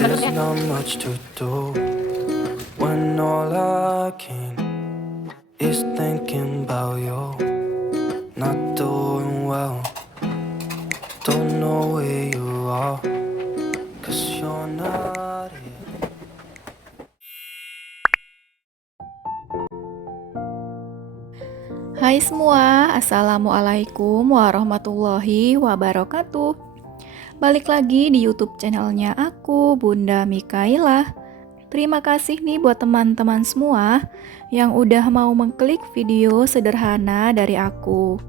There's not much to do when all I can is thinking about you. Not doing well, don't know where you are, 'cause you're not here. Hai semua, Assalamualaikum warahmatullahi wabarakatuh. Balik lagi di YouTube channelnya aku, Bunda Mikaela. Terima kasih nih buat teman-teman semua yang udah mau mengklik video sederhana dari aku.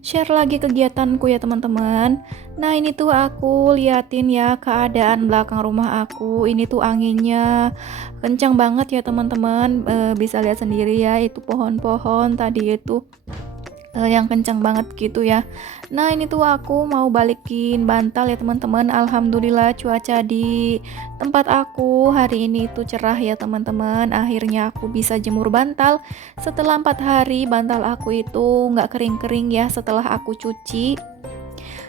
Share lagi kegiatanku ya teman-teman. Nah ini tuh aku liatin ya keadaan belakang rumah aku. Ini tuh anginnya kencang banget ya teman-teman. Bisa lihat sendiri ya, itu pohon-pohon tadi itu yang kencang banget gitu ya. Nah ini tuh aku mau balikin bantal ya teman-teman. Alhamdulillah cuaca di tempat aku hari ini itu cerah ya teman-teman. Akhirnya aku bisa jemur bantal. Setelah 4 hari bantal aku itu nggak kering-kering ya setelah aku cuci.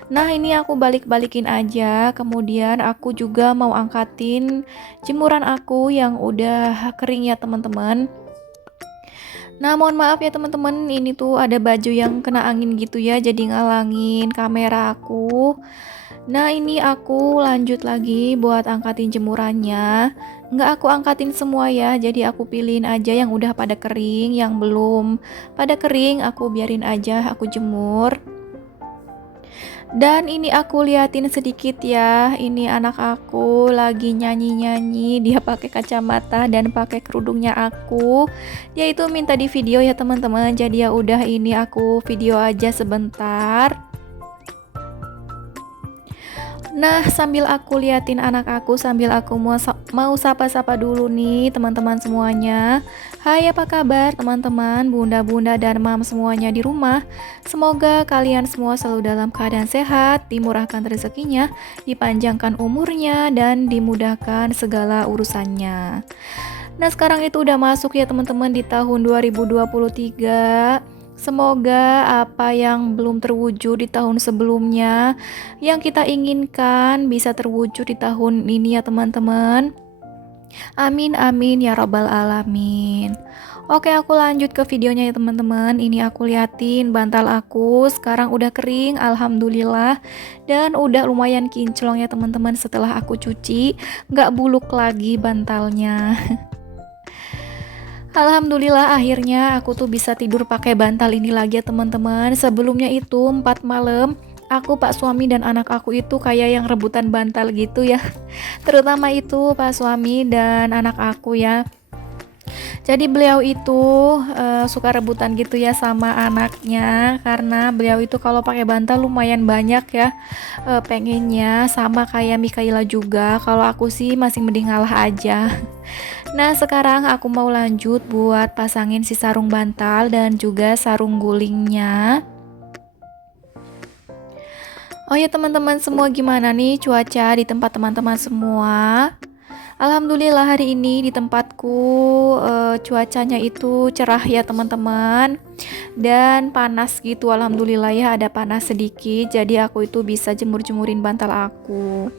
Nah ini aku balik-balikin aja. Kemudian aku juga mau angkatin jemuran aku yang udah kering ya teman-teman. Nah, mohon maaf ya teman-teman, ini tuh ada baju yang kena angin gitu ya, jadi ngalangin kamera aku. Nah, ini aku lanjut lagi buat angkatin jemurannya. Nggak aku angkatin semua ya, jadi aku pilihin aja yang udah pada kering, yang belum pada kering aku biarin aja aku jemur. Dan ini aku liatin sedikit ya, ini anak aku lagi nyanyi-nyanyi, dia pakai kacamata dan pakai kerudungnya aku. Dia itu minta di video ya teman-teman, jadi ya udah ini aku video aja sebentar. Nah, sambil aku liatin anak aku, sambil aku mau sapa-sapa dulu nih teman-teman semuanya. Hai, apa kabar teman-teman, bunda-bunda dan mam semuanya di rumah? Semoga kalian semua selalu dalam keadaan sehat, dimurahkan rezekinya, dipanjangkan umurnya, dan dimudahkan segala urusannya. Nah, sekarang itu udah masuk ya teman-teman di tahun 2023. Semoga apa yang belum terwujud di tahun sebelumnya, yang kita inginkan bisa terwujud di tahun ini ya teman-teman. Amin amin ya robbal alamin. Oke, aku lanjut ke videonya ya teman-teman. Ini aku liatin bantal aku sekarang udah kering, alhamdulillah. Dan udah lumayan kinclong ya teman-teman setelah aku cuci, nggak buluk lagi bantalnya. Alhamdulillah akhirnya aku tuh bisa tidur pakai bantal ini lagi ya teman-teman. Sebelumnya itu 4 malam aku, Pak suami dan anak aku itu kayak yang rebutan bantal gitu ya. Terutama itu Pak suami dan anak aku ya. Jadi beliau itu suka rebutan gitu ya sama anaknya, karena beliau itu kalau pakai bantal lumayan banyak ya pengennya, sama kayak Mikaela juga. Kalau aku sih masih mending ngalah aja. Nah sekarang aku mau lanjut buat pasangin si sarung bantal dan juga sarung gulingnya. Oh ya teman-teman semua, gimana nih cuaca di tempat teman-teman semua? Alhamdulillah hari ini di tempatku cuacanya itu cerah ya teman-teman, dan panas gitu. Alhamdulillah ya, ada panas sedikit, jadi aku itu bisa jemur-jemurin bantal aku.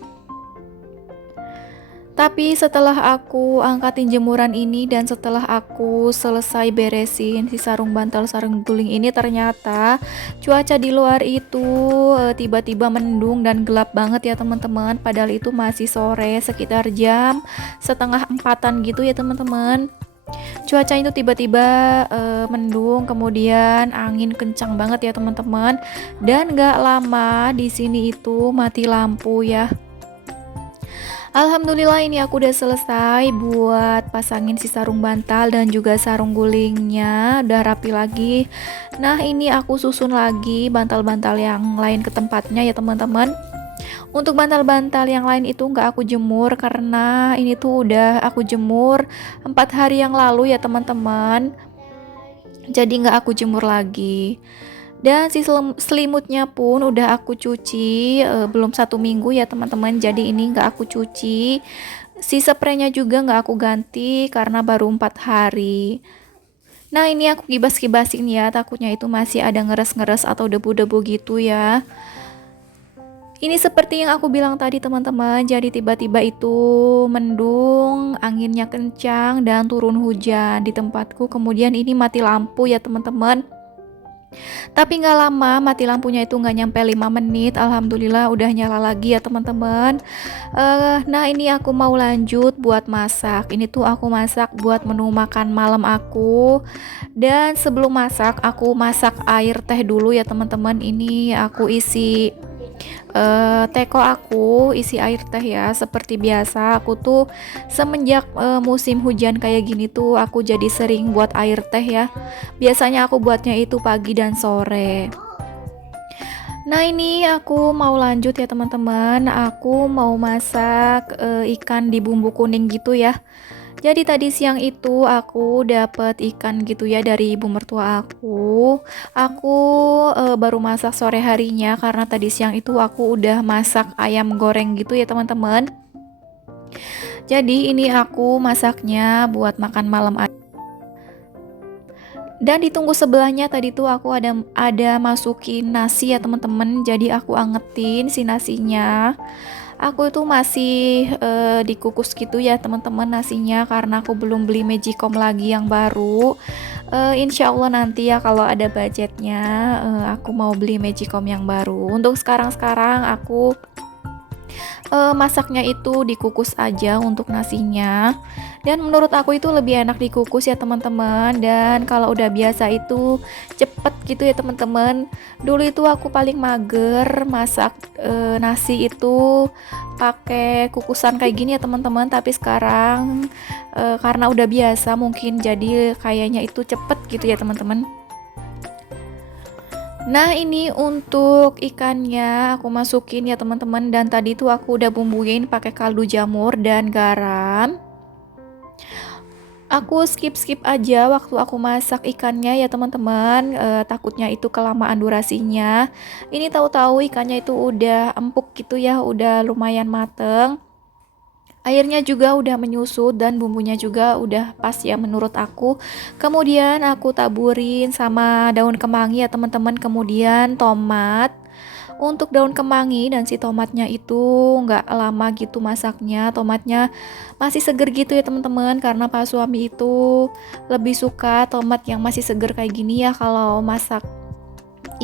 Tapi setelah aku angkatin jemuran ini dan setelah aku selesai beresin si sarung bantal sarung guling ini, ternyata cuaca di luar itu tiba-tiba mendung dan gelap banget ya teman-teman. Padahal itu masih sore, sekitar jam setengah empatan gitu ya teman-teman. Cuaca itu tiba-tiba mendung, kemudian angin kencang banget ya teman-teman. Dan gak lama di sini itu mati lampu ya. Alhamdulillah ini aku udah selesai buat pasangin si sarung bantal dan juga sarung gulingnya, udah rapi lagi. Nah ini aku susun lagi bantal-bantal yang lain ke tempatnya ya teman-teman. Untuk bantal-bantal yang lain itu nggak aku jemur karena ini tuh udah aku jemur 4 hari yang lalu ya teman-teman, jadi nggak aku jemur lagi. Dan si selimutnya pun udah aku cuci belum 1 minggu ya teman-teman, jadi ini nggak aku cuci. Si spraynya juga nggak aku ganti karena baru 4 hari. Nah ini aku kibas-kibasin ya, takutnya itu masih ada ngeres-ngeres atau debu-debu gitu ya. Ini seperti yang aku bilang tadi teman-teman, jadi tiba-tiba itu mendung, anginnya kencang dan turun hujan di tempatku. Kemudian ini mati lampu ya teman-teman. Tapi nggak lama, mati lampunya itu nggak nyampe 5 menit. Alhamdulillah udah nyala lagi ya teman-teman. Nah ini aku mau lanjut buat masak. Ini tuh aku masak buat menu makan malam aku. Dan sebelum masak, aku masak air teh dulu ya teman-teman. Ini aku isi teko aku isi air teh ya. Seperti biasa aku tuh semenjak musim hujan kayak gini tuh aku jadi sering buat air teh ya. Biasanya aku buatnya itu pagi dan sore. Nah ini aku mau lanjut ya teman-teman. Aku mau masak ikan di bumbu kuning gitu ya. Jadi tadi siang itu aku dapet ikan gitu ya dari ibu mertua aku. Aku baru masak sore harinya karena tadi siang itu aku udah masak ayam goreng gitu ya teman-teman. Jadi ini aku masaknya buat makan malam aja. Dan ditunggu sebelahnya tadi tuh aku ada masukin nasi ya teman-teman. Jadi aku angetin si nasinya. Aku itu masih dikukus gitu ya teman-teman nasinya karena aku belum beli magicom lagi yang baru. Insya Allah nanti ya kalau ada budgetnya aku mau beli magicom yang baru. Untuk sekarang-sekarang aku masaknya itu dikukus aja untuk nasinya. Dan menurut aku itu lebih enak dikukus ya teman-teman. Dan kalau udah biasa itu cepet gitu ya teman-teman. Dulu itu aku paling mager masak nasi itu pakai kukusan kayak gini ya teman-teman. Tapi sekarang karena udah biasa mungkin jadi kayaknya itu cepet gitu ya teman-teman. Nah ini untuk ikannya aku masukin ya teman-teman, dan tadi tuh aku udah bumbuin pakai kaldu jamur dan garam. Aku skip aja waktu aku masak ikannya ya teman-teman, takutnya itu kelamaan durasinya. Ini tahu-tahu ikannya itu udah empuk gitu ya, udah lumayan mateng. Airnya juga udah menyusut dan bumbunya juga udah pas ya menurut aku. Kemudian aku taburin sama daun kemangi ya teman-teman, kemudian tomat. Untuk daun kemangi dan si tomatnya itu nggak lama gitu masaknya. Tomatnya masih seger gitu ya teman-teman, karena Pak suami itu lebih suka tomat yang masih seger kayak gini ya kalau masak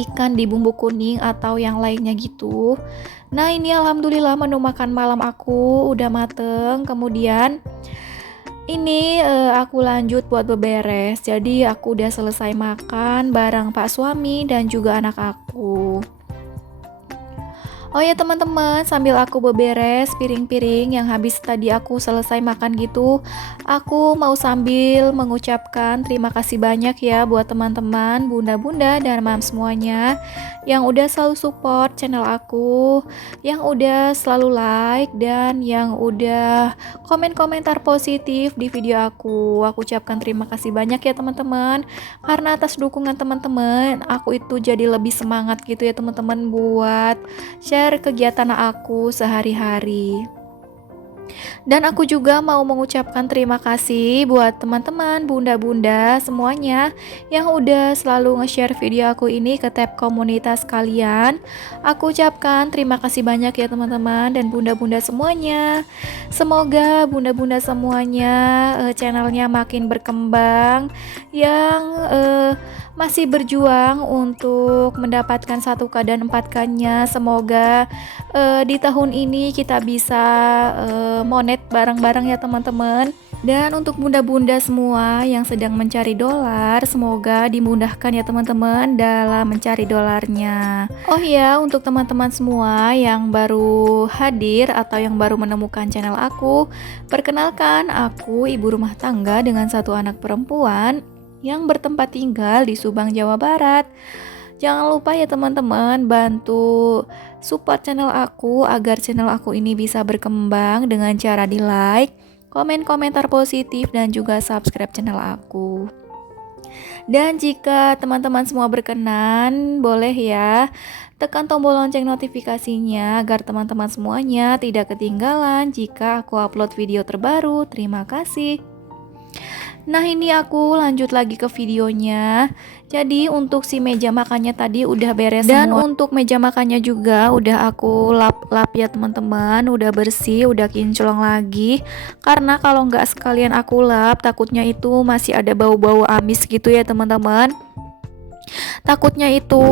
ikan di bumbu kuning atau yang lainnya gitu. Nah ini alhamdulillah menu makan malam aku udah mateng. Kemudian ini aku lanjut buat beberes. Jadi aku udah selesai makan bareng Pak suami dan juga anak aku. Oh ya teman-teman, sambil aku beberes piring-piring yang habis tadi aku selesai makan gitu, aku mau sambil mengucapkan terima kasih banyak ya buat teman-teman, bunda-bunda dan mam semuanya yang udah selalu support channel aku, yang udah selalu like dan yang udah komen-komentar positif di video aku. Aku ucapkan terima kasih banyak ya teman-teman, karena atas dukungan teman-teman, aku itu jadi lebih semangat gitu ya teman-teman buat share kegiatan aku sehari-hari. Dan aku juga mau mengucapkan terima kasih buat teman-teman, bunda-bunda semuanya yang udah selalu nge-share video aku ini ke tab komunitas kalian. Aku ucapkan terima kasih banyak ya teman-teman dan bunda-bunda semuanya. Semoga bunda-bunda semuanya channelnya makin berkembang, yang masih berjuang untuk mendapatkan 1K dan 4K-nya. Semoga di tahun ini kita bisa monet bareng-bareng ya teman-teman. Dan untuk bunda-bunda semua yang sedang mencari dolar, semoga dimudahkan ya teman-teman dalam mencari dolarnya. Oh ya, untuk teman-teman semua yang baru hadir atau yang baru menemukan channel aku, perkenalkan aku ibu rumah tangga dengan 1 anak perempuan yang bertempat tinggal di Subang, Jawa Barat. Jangan lupa ya teman-teman bantu support channel aku agar channel aku ini bisa berkembang dengan cara di like, komen komentar positif dan juga subscribe channel aku. Dan jika teman-teman semua berkenan, boleh ya tekan tombol lonceng notifikasinya agar teman-teman semuanya tidak ketinggalan jika aku upload video terbaru. Terima kasih. Nah, ini aku lanjut lagi ke videonya. Jadi untuk si meja makannya tadi udah beres dan semua. Untuk meja makannya juga udah aku lap-lap ya teman-teman, udah bersih, udah kinclong lagi. Karena kalau nggak sekalian aku lap, takutnya itu masih ada bau-bau amis gitu ya teman-teman. Takutnya itu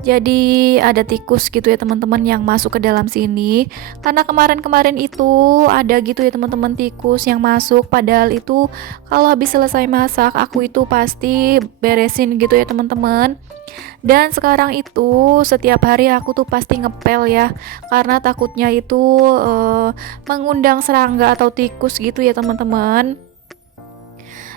jadi ada tikus gitu ya teman-teman yang masuk ke dalam sini. Karena kemarin-kemarin itu ada gitu ya teman-teman tikus yang masuk. Padahal itu kalau habis selesai masak aku itu pasti beresin gitu ya teman-teman. Dan sekarang itu setiap hari aku tuh pasti ngepel ya. Karena takutnya itu mengundang serangga atau tikus gitu ya teman-teman.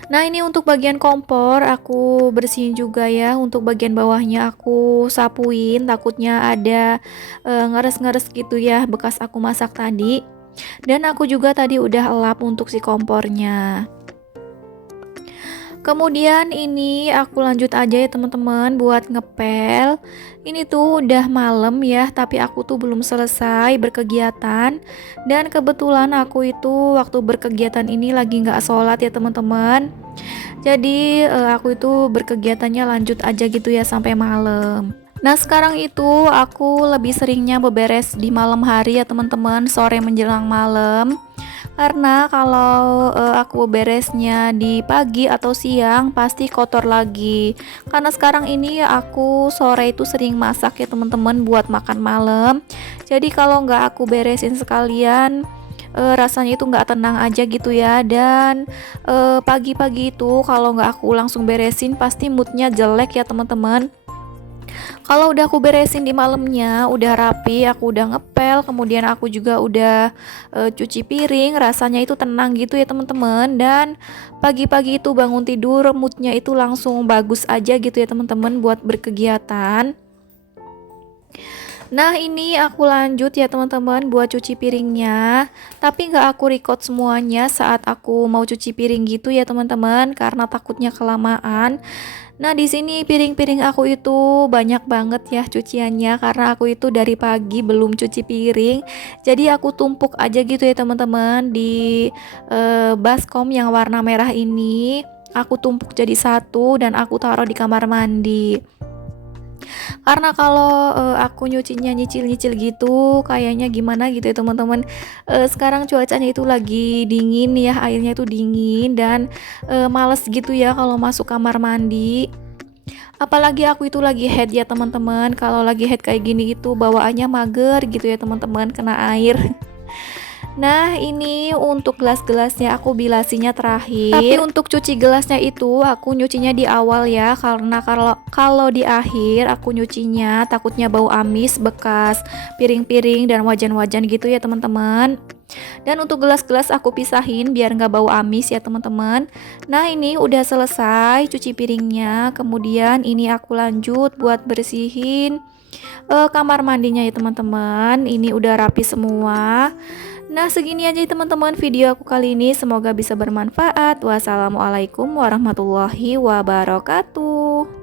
Nah, ini untuk bagian kompor aku bersihin juga ya. Untuk bagian bawahnya aku sapuin, takutnya ada ngeres-ngeres gitu ya bekas aku masak tadi. Dan aku juga tadi udah elap untuk si kompornya. Kemudian ini aku lanjut aja ya teman-teman buat ngepel. Ini tuh udah malam ya, tapi aku tuh belum selesai berkegiatan. Dan kebetulan aku itu waktu berkegiatan ini lagi nggak sholat ya teman-teman. Jadi aku itu berkegiatannya lanjut aja gitu ya sampai malam. Nah, sekarang itu aku lebih seringnya beberes di malam hari ya teman-teman, sore menjelang malam. Karena kalau aku beresnya di pagi atau siang pasti kotor lagi. Karena sekarang ini aku sore itu sering masak ya teman-teman buat makan malam. Jadi kalau nggak aku beresin sekalian rasanya itu nggak tenang aja gitu ya. Dan pagi-pagi itu kalau nggak aku langsung beresin pasti moodnya jelek ya teman-teman. Kalau udah aku beresin di malamnya, udah rapi, aku udah ngepel, kemudian aku juga udah cuci piring, rasanya itu tenang gitu ya teman-teman. Dan pagi-pagi itu bangun tidur, moodnya itu langsung bagus aja gitu ya teman-teman buat berkegiatan. Nah, ini aku lanjut ya teman-teman buat cuci piringnya. Tapi nggak aku record semuanya saat aku mau cuci piring gitu ya teman-teman, karena takutnya kelamaan. Nah, di sini piring-piring aku itu banyak banget ya cuciannya karena aku itu dari pagi belum cuci piring. Jadi aku tumpuk aja gitu ya teman-teman di baskom yang warna merah ini. Aku tumpuk jadi satu dan aku taruh di kamar mandi. Karena kalau aku nyucinya nyicil-nyicil gitu kayaknya gimana gitu ya teman-teman. Sekarang cuacanya itu lagi dingin ya, airnya itu dingin dan males gitu ya kalau masuk kamar mandi. Apalagi aku itu lagi head ya teman-teman. Kalau lagi head kayak gini itu bawaannya mager gitu ya teman-teman, kena air. Nah, ini untuk gelas-gelasnya aku bilasinya terakhir. Tapi untuk cuci gelasnya itu aku nyucinya di awal ya, karena kalau di akhir aku nyucinya takutnya bau amis bekas piring-piring dan wajan-wajan gitu ya teman-teman. Dan untuk gelas-gelas aku pisahin biar nggak bau amis ya teman-teman. Nah, ini udah selesai cuci piringnya. Kemudian ini aku lanjut buat bersihin kamar mandinya ya teman-teman. Ini udah rapi semua. Nah, segini aja ya teman-teman video aku kali ini, semoga bisa bermanfaat. Wassalamualaikum warahmatullahi wabarakatuh.